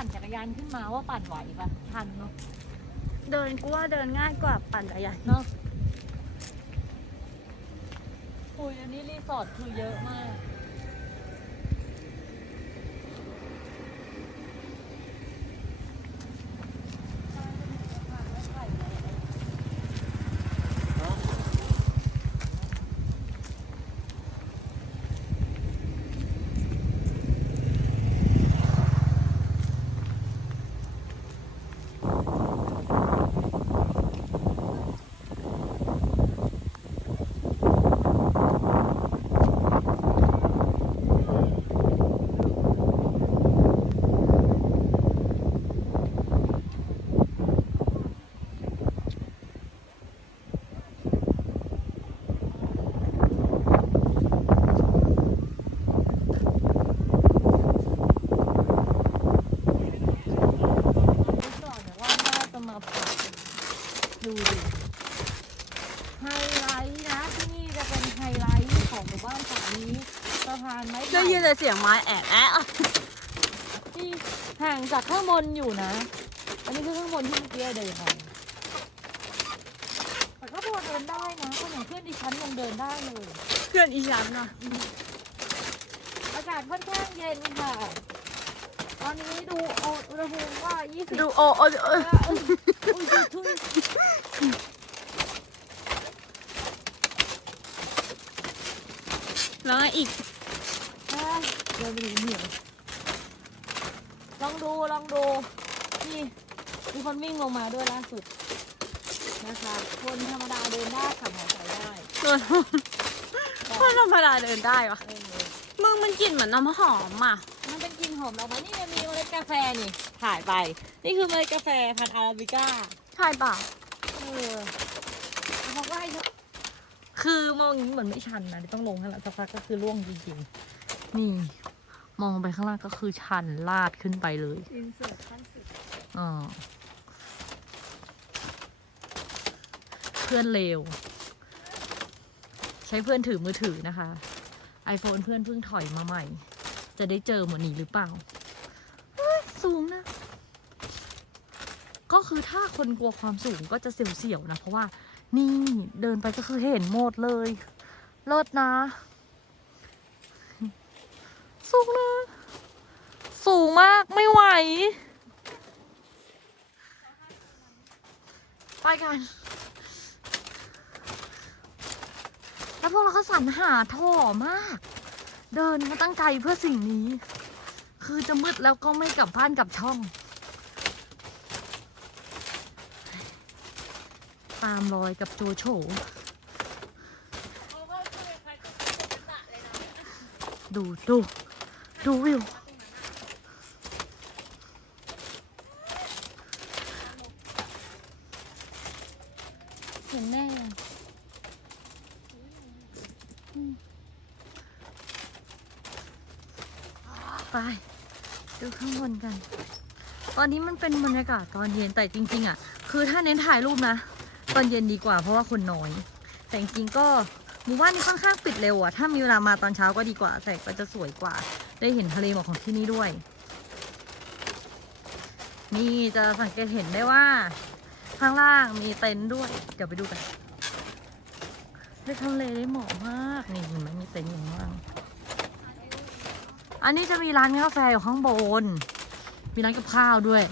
ถ้าปั่นจักรยานขึ้นมาว่าปั่นไหวปะทันเนาะเดินกูว่าเดินง่ายกว่าปั่นจักรยานเนาะคุยอันนี้รีสอร์ทคือเยอะมาก ไม่ก่อนเนี่ยว่าน่าจะมาพักดูดิไฮไลท์นะที่นี่จะเป็นไฮไลท์ของหมู่บ้านฝั่งนี้สะพานไม้ ได้ ไผ่ ยินแต่เสียง ไม้แอะแอะที่ห่างจากข้างบนอยู่นะ อันนี้คือข้างบนที่เมื่อกี้เดินไปแต่ก็พอเดินได้นะคนอย่างเพื่อนดิฉันยังเดินได้เลย เพื่อนอีฉันนะอากาศค่อนข้างเย็นค่ะ ตอนนี้ดูอุณหภูมิว่า20ดูโอโอโออุ้ยอุ้ยทุยแล้วไงอีกอะเดิน ไปถึงเหนียวลองดูลองดูนี่มีคนวิ่งลงมาด้วยล่าสุดนะคะ คนธรรมดาเดินได้ขับมอเตอร์ไซค์ได้เดินคนธรรมดาเดินได้ปะเออมึงมันกลิ่นเหมือนน้ำหอมอะ มันเป็นกลิ่นหอมดอกไม้นี่มันมีเมล็ดกาแฟนี่ถ่ายไป นี่คือเมล็ดกาแฟพันธุ์อาราบิก้าใช่ป่ะเออเขาบอกว่าให้เถอะคือมองอย่างนี้เหมือนไม่ชันนะเดี๋ยวต้องลงข้างล่างสักพักก็คือล่วงจริงๆนี่ มองไปข้างล่างก็คือชันลาดขึ้นไปเลยอินเสิร์ตขั้นสุดอ่าเพื่อนเลว ใช้เพื่อนถือมือถือนะคะ iPhone เพื่อนเพิ่งถอยมาใหม่ จะได้เจอเหมือนนี้หรือเปล่าสูงนะ ก็คือถ้าคนกลัวความสูงก็จะเสียวๆนะ เพราะว่านี่เดินไปก็คือเห็นหมดเลย เลิศนะ สูงนะ สูงมากไม่ไหว ไปกัน แล้วพวกเราก็สรรหาท่อมาก เดินมาตั้งไกลเพื่อสิ่งนี้ คือจะมืดแล้วก็ไม่กลับบ้านกลับช่อง ตามรอยกับโจโฉดูดู ดูวิว เห็นแน่ไป ดูข้างบนกัน ตอนนี้มันเป็นบรรยากาศตอนเย็นแต่จริง ๆ อะ คือถ้าเน้นถ่ายรูปนะ ตอนเย็นดีกว่าเพราะว่าคนน้อย แต่จริงๆก็หมู่บ้านนี้ค่อนข้างปิดเร็วอะถ้ามีเวลามาตอนเช้าก็ดีกว่า แต่ก็จะสวยกว่า ได้เห็นทะเลหมอกของที่นี่ด้วย นี่จะสังเกตเห็นได้ว่า ข้างล่างมีเต็นท์ด้วย เดี๋ยวไปดูกันได้ทะเลได้เหมาะมาก นี่เห็นไหมมีเต็นท์อยู่ข้างล่างอันนี้จะมีร้านกาแฟอยู่ข้างบน มีร้านกับข้าวด้วย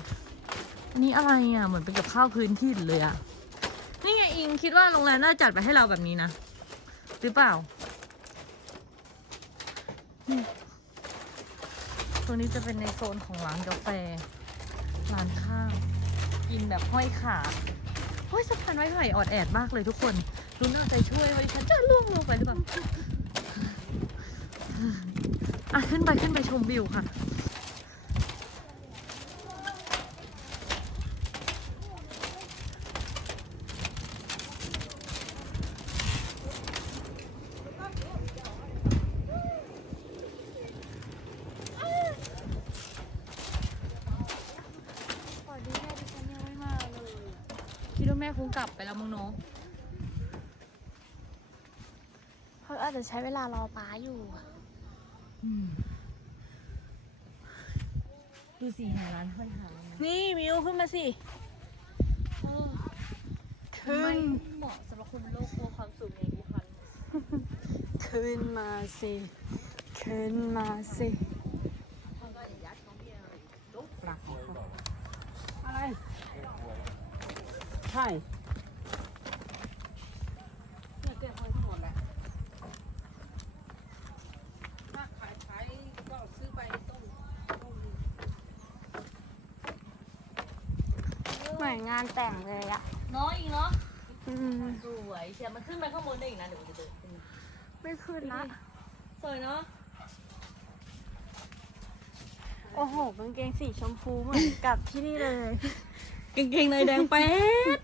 อันนี้อะไรอะ เหมือนเป็นกับข้าวพื้นที่เลยอะ นี่ไงอิงคิดว่าโรงแรมน่าจะจัดไปให้เราแบบนี้นะ หรือเปล่านี่ ตรงนี้จะเป็นในโซนของร้านกาแฟ ร้านข้าวกินแบบห้อยขาเฮ้ยสะพานไม้ไผ่ออดแอดมากเลยทุกคนรุนเอาใจช่วยว่าดิฉันจะล่วงลงไปหรือเปล่าอะขึ้นไปขึ้นไปชมวิวค่ะ สวัสดีแม่ดิฉันยังไม่มาเลย คิดว่าแม่คงกลับไปแล้วมั้งเนาะเพราะอาจจะใช้เวลารอป้าอยู่อืมดูสิหาร้านห้อยเท้านะนี่มิวขึ้นมาสิเออขึ้ไม่นเหมาะสำหรับคนโลกกลัวความสูงอย่างดิฉันขึ้นมาสิ ขึ้นมาสิอะไร ใช่เนี่ยเก็บไว้ทั้งหมดแหละถ้าขายขายก็ซื้อไปต้มต้มเหมือนงานแต่งเลยอะน้อยอีกเนาะอืมสวยเชียร์มันขึ้นไปข้างบนได้อีกนะเดี๋ยวมันจะเดินขึ้นไม่ขึ้นละสวยเนาะโอ้โหกางเกงสีชมพูเหมือนกับที่นี่เลย กางเกงในแดงแป๊ด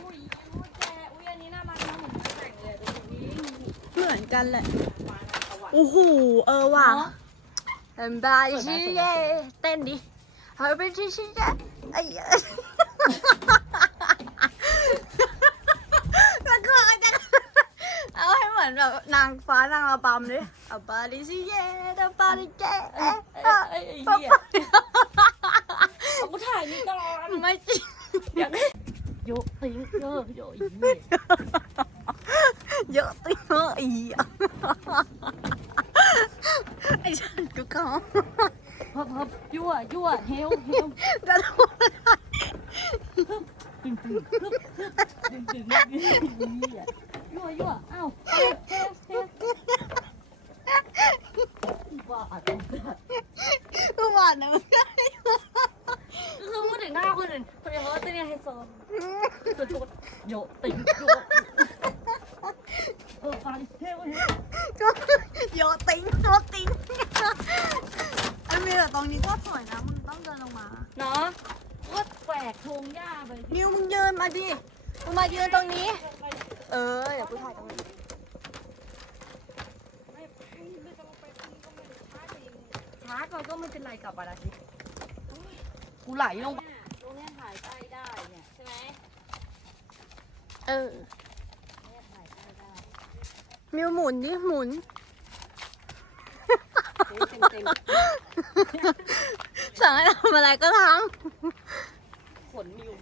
อุ้ยแกอุ้ยอันนี้น่ารักนะเหมือนงานแต่งเลยดูนี้เหมือนกันแหละ โอ้โห เออว่ะเอ็มบาดิชิเย่เต้นดิเฮ้ยไปดิชิเย่ไอ้เหี้ยแล้วก็อาจจะเอาให้เหมือนแบบนาง ฟ้านางระบำดิอับาดิชิเย่ดับาดิเย่เอ๊ะเอ้ยเอ้ยไอ้เหี้ยเอากูถ่ายนี่ก่อนไม่จริงอยากได้โยติงเกอร์โยอีเหี้ยเยอะติ๊งเอออีอะไอ้ฉันกูก็พับพับยั่วยั่วเฮลเฮลจะทำอะไรตึงตึงตึงตึงตึงตึงเหี้ยยั่วยั่วเอ้าเฮลเฮลเฮลบ้าจังสัส กูบอกนะมึง ก็คือพูดถึงหน้าคนอื่นคนอื่นเขาก็จะเรียกไฮโซส่วนตัวโยติงโยเออฟาดิเฮลเฮล ก็โยติ๊งโยติ๊งไอ้เมย์แต่ตรงนี้ก็สวยนะมึงต้องเดินลงมา เนาะ ก็แปลกทงหญ้าไปนิวมึงยืนมาดิมึงมายืนตรงนี้ เออ เดี๋ยวกูถ่ายตรงนี้ช้าก่อนก็ไม่เป็นไรกลับมาละทีกูไหลลง ตรงเนี้ยถ่ายใต้ได้เนี่ยใช่ไหมเออ เนี่ยถ่ายใต้ได้มิวหมุนดิหมุน เต็มเต็มสั่งให้ทำอะไรก็ท ขนมิว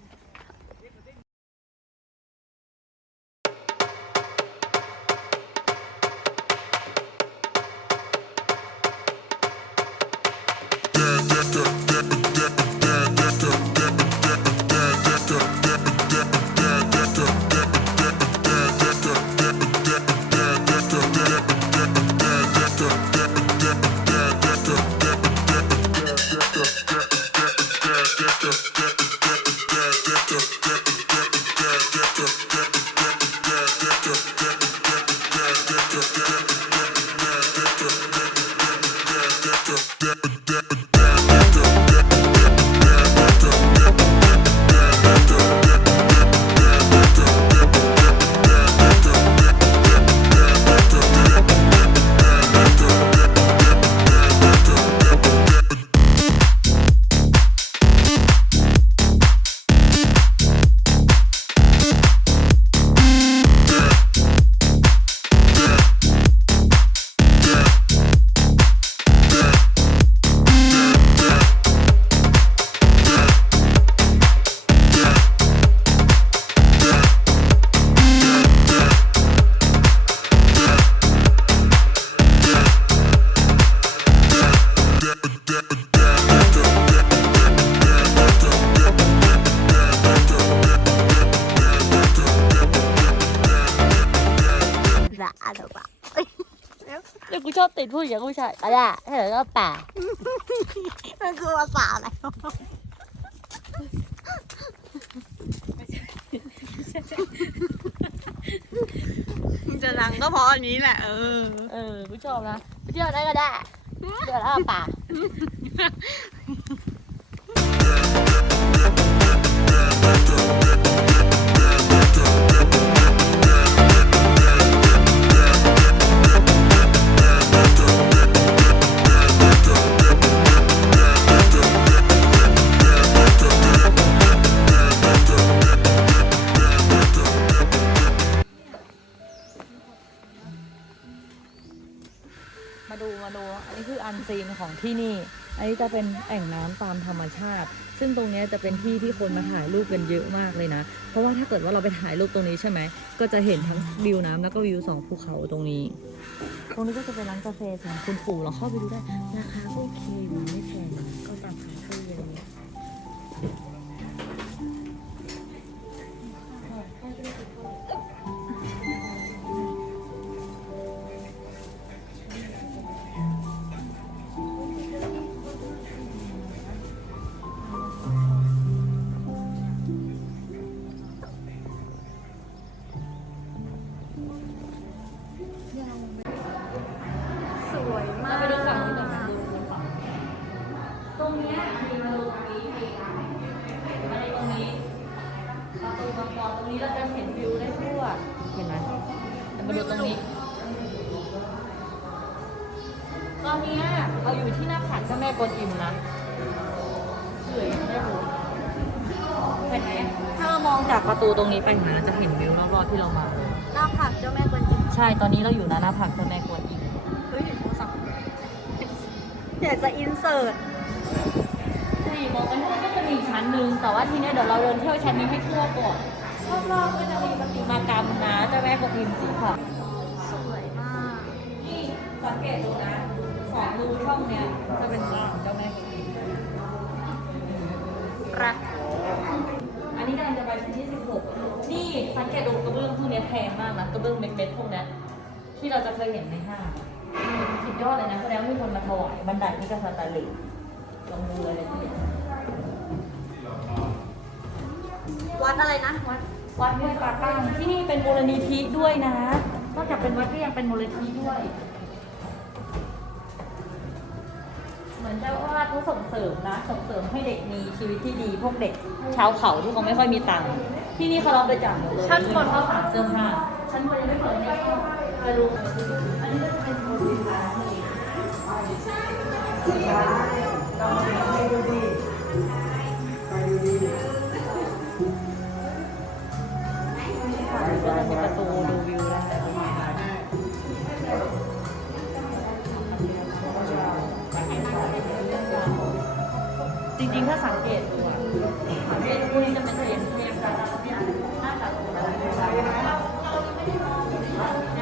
ละอะไรวะเนี่ยกูชอบติดผู้หญิงผู้ชายอะไรเหรอก็ป่ามันคือภาษาอะไรจะดังก็เพราะอันนี้แหละ เออ เออกูชอบนะไปเที่ยวได้ก็ได้เดี๋ยวแล้วป่า อันนี้จะเป็นแอ่งน้ำตามธรรมชาติ ซึ่งตรงนี้จะเป็นที่ที่คนมาถ่ายรูปกันเยอะมากเลยนะ เพราะว่าถ้าเกิดว่าเราไปถ่ายรูปตรงนี้ใช่ไหม ก็จะเห็นทั้งวิวน้ำแล้วก็วิวสองภูเขาตรงนี้ ตรงนี้ก็จะเป็นร้านกาแฟของคุณปู่เราเข้าไปดูได้ ราคาก็โอเคอยู่ไม่แพงก็ ประตูบางกรตรงนี้เราจะเห็นวิวได้ทั่ว เห็นไหมแต่มาดูตรงนี้ ตอนเนี้ยเราอยู่ที่หน้าผาเจ้าแม่กวนอิมนะสวยยังไม่รู้เห็นไหมถ้าเรามองจากประตูตรงนี้ไปเห็นไหมเราจะเห็นวิวรอบๆที่เรามาหน้าผักเจ้าแม่กวนอิมใช่ตอนนี้เราอยู่หน้าหน้าผาเจ้าแม่กวนอิมเฮ้ยเห็นโทรศัพท์อยากจะอินเสิร์ต สี่โมงไปนู่นก็จะมีอีกชั้นหนึ่งแต่ว่าทีเนี้ยเดี๋ยวเราเดินเที่ยวชั้นนี้ให้ทั่วก่อนรอบๆก็จะมีประติมากรรมนะเจ้าแม่กวนอิมสีขาวสวยมาก นี่สังเกตดูนะสองรูช่องเนี้ยจะเป็นร่างเจ้าแม่กวนอิมรักอันนี้กำลังจะไปชั้นที่สิบหกนี่สังเกตดูกระเบื้องพวกเนี้ยแพงมากนะกระเบื้องเม็ดๆพวกเนี้ยที่เราจะเคยเห็นในห้างสุดยอดเลยนะแสดงว่ามีคนมาถวายบันไดที่กษัตริย์ลิลองดูเลยละเอียด วัดอะไรนะวัดวัดห้วยปลาตั้งที่นี่เป็นมูลนิธิด้วยนะนอกจากเป็นวัดก็ยังเป็นมูลนิธิด้วย เหมือนเจ้าอาวาสเขาส่งเสริมนะส่งเสริมให้เด็กมีชีวิตที่ดีพวกเด็กชาวเขาที่เขาไม่ค่อยมีตังค์ที่นี่เขารับไปจากหมดเลยชั้นบนเขาสามเสื้อผ้าชั้นบนยังไม่เปิดเนี่ยไปดูอันนี้ก็จะเป็นบริการที่ ก็จะมีประตูดูวิวได้จริงๆ ถ้าสังเกตดูอะเมนูพวนี้จะเป็นเทรนเทรนการทำอาหารหน้นตาตรงนั้น